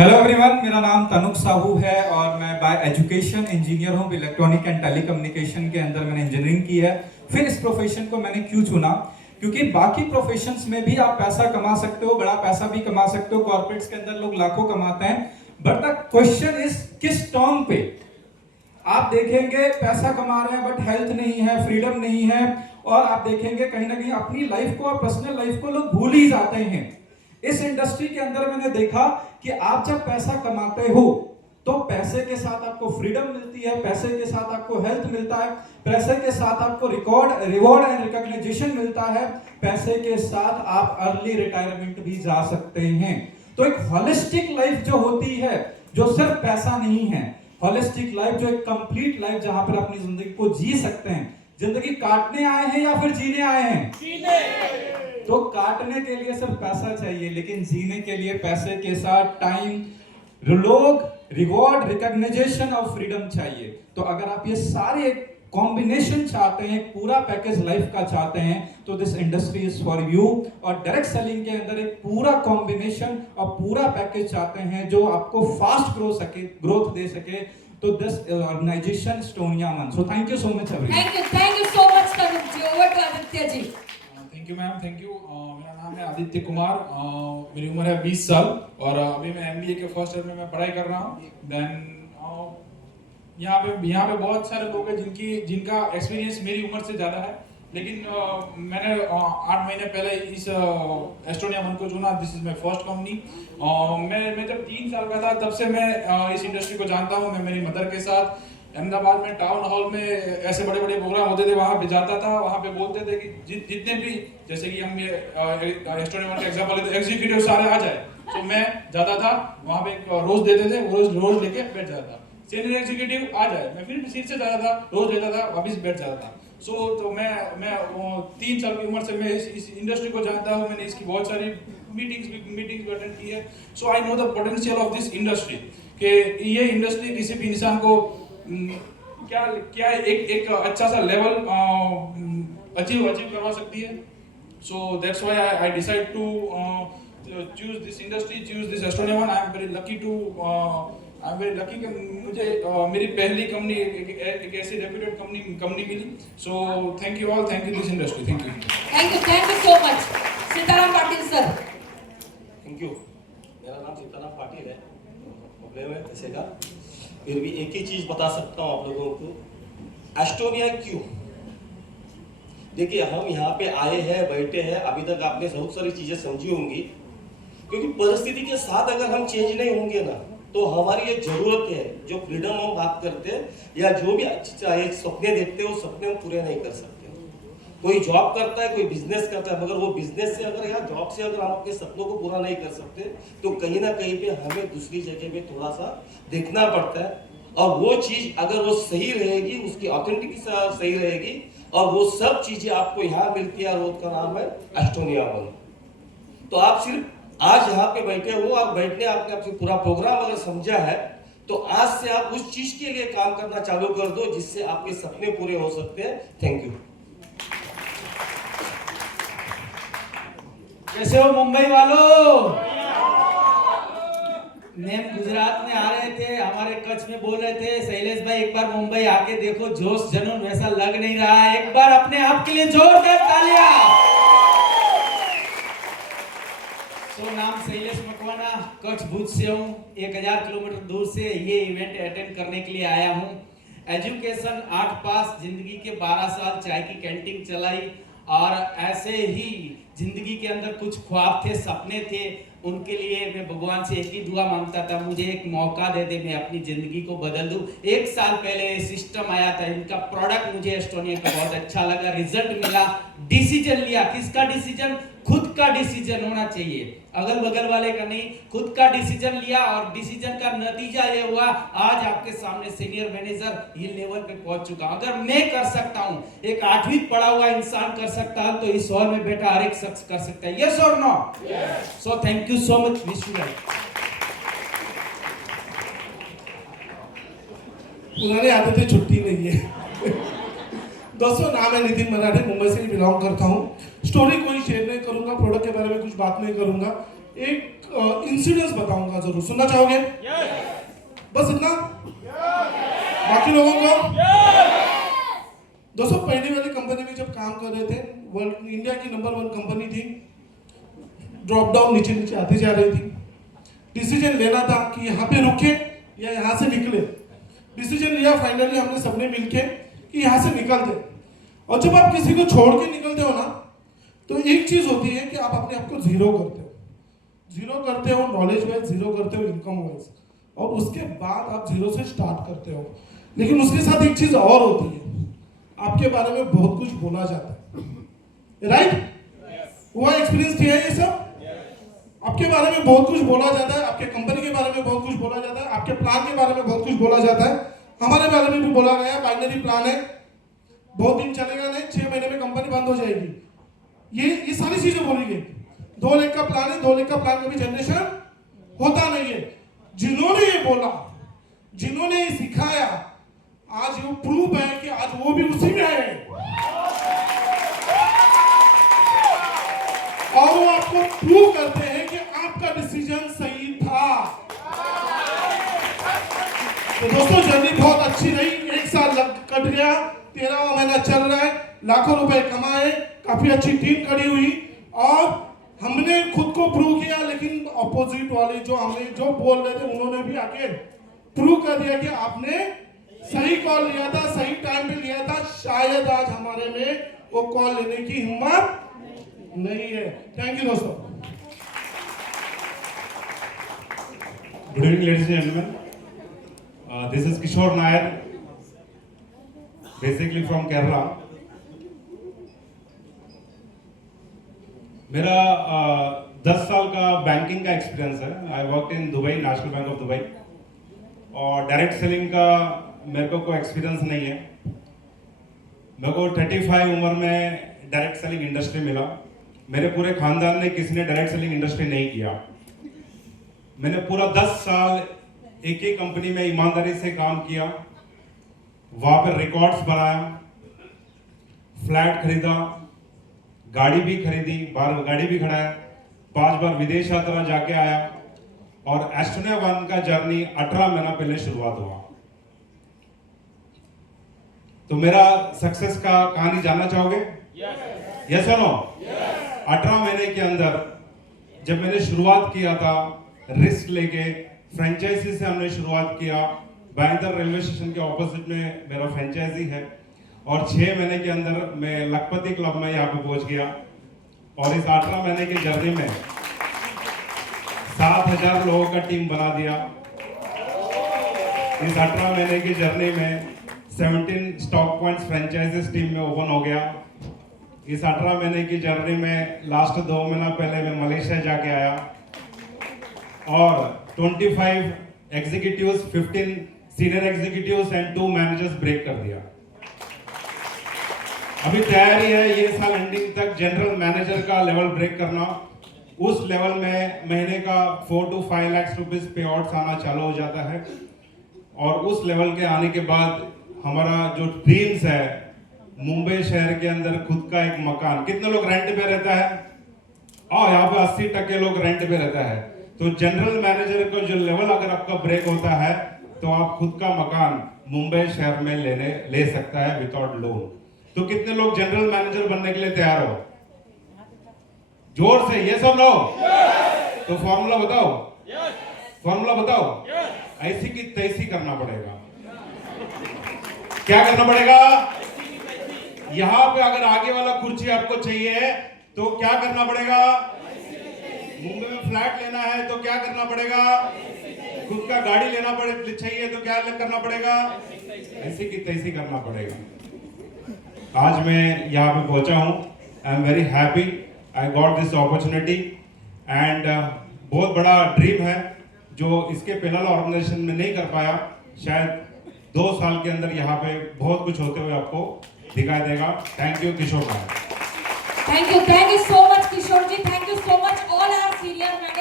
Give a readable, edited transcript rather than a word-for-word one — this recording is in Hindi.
हेलो एवरीवन, मेरा नाम तनुक साहू है और मैं बाय एजुकेशन इंजीनियर हूँ। इलेक्ट्रॉनिक एंड टेलीकम्युनिकेशन के अंदर मैंने इंजीनियरिंग की है। फिर इस प्रोफेशन को मैंने क्यों चुना? क्योंकि बाकी प्रोफेशंस में भी आप पैसा कमा सकते हो, बड़ा पैसा भी कमा सकते हो। कॉर्पोरेट्स के अंदर लोग लाखों कमाते हैं, बट द क्वेश्चन इज किस टर्म पे। आप देखेंगे पैसा कमा रहे हैं बट हेल्थ नहीं है, फ्रीडम नहीं है, और आप देखेंगे कहीं ना कहीं अपनी लाइफ को और पर्सनल लाइफ को लोग भूल ही जाते हैं। इस इंडस्ट्री के अंदर मैंने देखा कि आप जब पैसा कमाते हो तो पैसे के साथ आपको फ्रीडम मिलती है, पैसे के साथ आपको हेल्थ मिलता है, पैसे के साथ आपको रिवॉर्ड एंड रिकॉग्निशन मिलता है, पैसे के साथ आप अर्ली रिटायरमेंट भी जा सकते हैं। तो एक होलिस्टिक लाइफ जो होती है, जो सिर्फ पैसा नहीं है, होलिस्टिक लाइफ जो एक कंप्लीट लाइफ जहां पर अपनी जिंदगी को जी सकते हैं। जिंदगी काटने आए हैं या फिर जीने आए हैं? जीने। तो काटने के लिए सिर्फ पैसा चाहिए, लेकिन जीने के लिए पैसे के साथ टाइम, लोग, रिवॉर्ड, रिकॉग्निशन और फ्रीडम चाहिए। तो अगर आप ये सारे कॉम्बिनेशन चाहते हैं, पूरा पैकेज लाइफ का चाहते हैं, तो this industry is for you. और डायरेक्ट सेलिंग के अंदर एक पूरा कॉम्बिनेशन और पूरा पैकेज चाहते हैं जो आपको फास्ट ग्रोथ दे सके, तो दिस ऑर्गेनाइजेशन एस्टोनिया मन। So thank you so much everyone. Thank you so much Tanuj ji. Over to Aditya ji. Thank you ma'am, thank you. मेरा नाम है आदित्य कुमार, मेरी उम्र है 20 साल और अभी मैं एमबीए के फर्स्ट ईयर में मैं पढ़ाई कर रहा हूँ। देन यहाँ पे बहुत सारे लोग हैं जिनका एक्सपीरियंस मेरी उम्र से ज़्यादा है, लेकिन मैंने 8 महीने पहले इस एस्टोनिया वन को चुना। This is my first company. मैं जब 3 साल का था तब से मैं इस इंडस्ट्री को जानता हूँ। मैं मेरी मदर के साथ अहमदाबाद में टाउन हॉल में ऐसे बड़े बड़े प्रोग्राम होते थे, वहाँ पे जाता था। वहाँ पे बोलते थे कि जितने भी, जैसे कि हम ये एस्टोनिया वन का एग्जाम्पल लेते, एग्जीक्यूटिव सारे आ जाए, तो मैं जाता था वहाँ पे, रोज देते थे, रोज लेके बैठ जाता था। सीनियर एग्जीक्यूटिव आ जाए, मैं फिर सीट से जाता था, रोज लेता था, वापिस बैठ जाता था। तो मैं 3 साल की उम्र से मैं इस इंडस्ट्री को जानता हूँ। मैंने इसकी बहुत सारी मीटिंग्स अटेंड की है। So I know the potential of this industry, कि ये इंडस्ट्री किसी भी इंसान को क्या एक अच्छा सा लेवल अचीव करवा सकती है। So that's why I decide to choose this industry, choose this Estonia one. I am very lucky कि मुझे मेरी पहली कंपनी एक ऐसी रेप्यूटेड कंपनी मिली। So thank you all, thank you this industry, thank you so much. Sitaram Patil sir. Thank you. मेरा नाम सीताराम पाटिल है, मुंबई में पैसे का। फिर भी एक ही चीज बता सकता हूँ आप लोगों को, एस्टोनिया क्यों। देखिए, हम यहाँ पे आए हैं, बैठे हैं, अभी तक आपने बहुत सारी चीजें समझी होंगी, क्योंकि परिस्थिति के साथ अगर हम चेंज नहीं होंगे ना, तो हमारी ये जरूरत है, जो फ्रीडम हम बात करते हैं या जो भी चाहे सपने देखते हैं, वो सपने हम पूरे नहीं कर सकते। कोई जॉब करता है, कोई बिजनेस करता है, मगर वो बिजनेस से अगर या जॉब से अगर हम अपने सपनों को पूरा नहीं कर सकते, तो कहीं ना कहीं पे हमें दूसरी जगह पे थोड़ा सा देखना पड़ता है। और वो चीज अगर वो सही रहेगी, उसकी ऑथेंटिक सही रहेगी, और वो सब चीजें आपको यहाँ मिलती है, और उसका नाम है एस्टोनिया वन। तो आप सिर्फ आज यहाँ पे बैठे हो, आप बैठने आपने पूरा प्रोग्राम अगर समझा है, तो आज से आप उस चीज के लिए काम करना चालू कर दो जिससे आपके सपने पूरे हो सकते हैं। Thank you. कैसे हो मुंबई वालों? मैम गुजरात में आ रहे थे, हमारे कच्छ में बोल रहे थे, शैलेश भाई एक बार मुंबई आके देखो, जोश जुनून वैसा लग नहीं रहा है। एक बार अपने आप के लिए जोरदार तालियां। तो नाम शैलेश मकवाना, कच्छ भुज से हूँ। 1000 किलोमीटर दूर से ये इवेंट अटेंड करने के लिए आया हूँ। एजुकेशन 8 पास, जिंदगी के 12 साल चाय की कैंटीन चलाई, और ऐसे ही जिंदगी के अंदर कुछ ख्वाब थे, सपने थे, उनके लिए मैं भगवान से एक ही दुआ मांगता था, मुझे एक मौका दे दे, मैं अपनी जिंदगी को बदल दूं। 1 साल पहले सिस्टम आया था, इनका प्रोडक्ट मुझे एस्टोनिया का बहुत अच्छा लगा, रिजल्ट मिला, डिसीजन लिया। किसका डिसीजन? खुद का डिसीजन होना चाहिए, अगल बगल वाले का नहीं। खुद का डिसीजन लिया, और डिसीजन का नतीजा ये हुआ, आज आपके सामने सीनियर मैनेजर ये लेवल पे पहुंच चुका। अगर मैं कर सकता हूं, एक 8वीं पढ़ा हुआ इंसान कर सकता है, तो इस हॉल में बैठा हर एक शख्स कर सकता है। यस और no? So thank you so much. Wish you well. पुराने आदतें छुट्टी नहीं है। दोस्तों, नाम है नितिन मराठे, मुंबई से बिलोंग करता हूँ। स्टोरी कोई शेयर नहीं करूंगा, प्रोडक्ट के बारे में कुछ बात नहीं करूंगा। एक इंसिडेंस बताऊंगा, जरूर सुनना चाहोगे? बस इतना? बाकी लोगों को? दोस्तों पहली वाली कंपनी में जब काम कर रहे थे, वर्ल्ड इंडिया की नंबर 1 कंपनी थी, ड्रॉप डाउन नीचे नीचे आती जा रही थी। डिसीजन लेना था कि यहाँ पे रुके या यहाँ से निकले। डिसीजन लिया फाइनली हमने सबने मिलके कि यहाँ से निकलते। और जब आप किसी को छोड़ के निकलते हो ना, तो एक चीज होती है कि आप अपने आप को जीरो करते हो। जीरो करते हो नॉलेज वाइज, जीरो करते हो इनकम वाइज, और उसके बाद आप जीरो से स्टार्ट करते हो। लेकिन उसके साथ एक चीज और होती है, आपके बारे में बहुत कुछ बोला जाता है, राइट? हुआ एक्सपीरियंस किया है ये सब? आपके बारे में बहुत कुछ बोला जाता है, आपके कंपनी के बारे में बहुत कुछ बोला जाता है, आपके प्लान के बारे में बहुत कुछ बोला जाता है। हमारे बारे में भी बोला गया, बाइनरी प्लान है, बहुत दिन चलेगा नहीं, 6 महीने में कंपनी बंद हो जाएगी। ये सारी चीजें बोली गई। 2 लाख का प्लान है, 2 लाख का प्लान कभी जनरेशन होता नहीं है। जिन्होंने ये बोला, जिन्होंने ये सिखाया, आज वो प्रूफ है कि आज वो भी उसी में है, और वो आपको प्रूव करते हैं कि आपका डिसीजन सही था। तो दोस्तों जर्नी बहुत अच्छी रही, 1 साल कट गया, 13वां महीना चल रहा है, लाखों रुपए कमाए, काफी अच्छी टीम खड़ी हुई, और हमने खुद को प्रूव किया। लेकिन अपोजिट वाले जो बोल रहे थे, उन्होंने भी आके प्रूव कर दिया कि आपने सही कॉल लिया था, सही टाइम पे लिया था। शायद आज हमारे में वो कॉल लेने की हिम्मत नहीं है। थैंक यू दोस्तों। Good evening, ladies and gentlemen. This is Kishore Nair, basically from Kerala. मेरा 10 साल का बैंकिंग का एक्सपीरियंस है। I work in Dubai, national bank of Dubai, और डायरेक्ट सेलिंग का मेरे को कोई एक्सपीरियंस नहीं है। मेरे को 35 उम्र में डायरेक्ट सेलिंग इंडस्ट्री मिला। मेरे पूरे खानदान ने किसी ने डायरेक्ट सेलिंग इंडस्ट्री नहीं किया। मैंने पूरा 10 साल एक ही कंपनी में ईमानदारी से काम किया, वहां पर रिकॉर्ड्स बनाया, फ्लैट खरीदा, गाड़ी भी खरीदी, बाहर गाड़ी भी खड़ा है, 5 बार विदेश यात्रा जाके आया, और एस्टोनिया 1 का जर्नी 18 महीना पहले शुरुआत हुआ। तो मेरा सक्सेस का कहानी जानना चाहोगे? यस और नो? 18 महीने के अंदर जब मैंने शुरुआत किया था, रिस्क लेके फ्रेंचाइजी से हमने शुरुआत किया। बैंदर रेलवे स्टेशन के ऑपोजिट में मेरा फ्रेंचाइजी है, और 6 महीने के अंदर मैं लखपति क्लब में यहाँ पे पहुंच गया। और इस 18 महीने की जर्नी में 7000 लोगों का टीम बना दिया। इस 18 महीने की जर्नी में 17 स्टॉक पॉइंट्स फ्रेंचाइजीज टीम में ओपन हो गया। इस 18 महीने की जर्नी में लास्ट 2 महीना पहले मैं मलेशिया जाके आया, और 25 executives, 15 senior executives and 2 managers break कर दिया। अभी तैयारी है ये साल एंडिंग तक जनरल मैनेजर का लेवल ब्रेक करना। उस लेवल में महीने का 4 to 5 lakh rupees payouts आना चालू हो जाता है, और उस लेवल के आने के बाद हमारा जो ड्रीम्स है, मुंबई शहर के अंदर खुद का एक मकान। कितने लोग रेंट पे रहता है? यहाँ पे 80% लोग रेंट पे रहता है। तो जनरल मैनेजर का जो लेवल अगर आपका ब्रेक होता है, तो आप खुद का मकान मुंबई शहर में ले सकता है विदाउट लोन। तो कितने लोग जनरल मैनेजर बनने के लिए तैयार हो? जोर से ये सब लोग। तो फॉर्मूला बताओ, फॉर्मूला बताओ। ऐसी की तैसी करना पड़ेगा। क्या करना पड़ेगा? यहां पे अगर आगे वाला कुर्सी आपको चाहिए तो क्या करना पड़ेगा? मुंबई में फ्लैट लेना है तो क्या करना पड़ेगा? खुद का गाड़ी लेना चाहिए तो क्या करना पड़ेगा? ऐसी की तैसी करना पड़ेगा। आज मैं यहाँ पे पहुंचा हूँ। I am very happy I got this opportunity, and बहुत बड़ा ड्रीम है जो इसके पहले ऑर्गेनाइजेशन में नहीं कर पाया। शायद 2 साल के अंदर यहाँ पे बहुत कुछ होते हुए आपको दिखाई देगा। थैंक यू किशोर भाई। Thank you so much, Kishore ji. Thank you so much, all our senior managers.